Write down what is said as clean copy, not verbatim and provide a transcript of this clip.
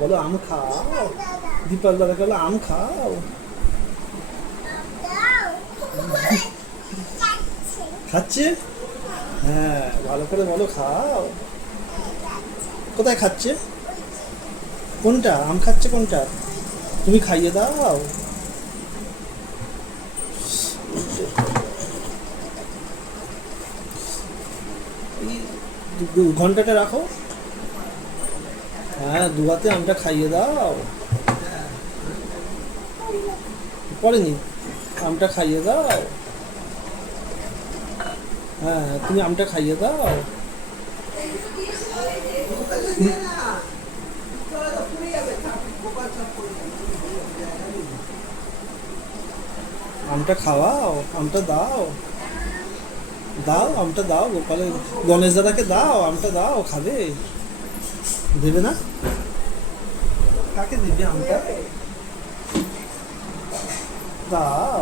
বলো আম খাও। দীপাল দাদা বলো আম খাও। খাচ্ছে? হ্যাঁ, ভালো করে বলো খাও। কোথায় খাচ্ছে? কোনটা আম খাচ্ছে কোনটা? তুমি খাইয়ে দাও। এই ঘন্টাটা রাখো। হ্যাঁ, দুয়াতে আমটা খাইয়ে দাও। পড়েনি? আমটা খাইয়ে দাও। হ্যাঁ, তুমি আমটা খাইয়ে দাও। আমটা খাওয়াও, আমটা দাও। দাও আমটা দাও গোপালের, গণেশ দাদাকে দাও, আমটা দাও, খাবে। দেবে না? কাকে দিবি আমটা? দাও।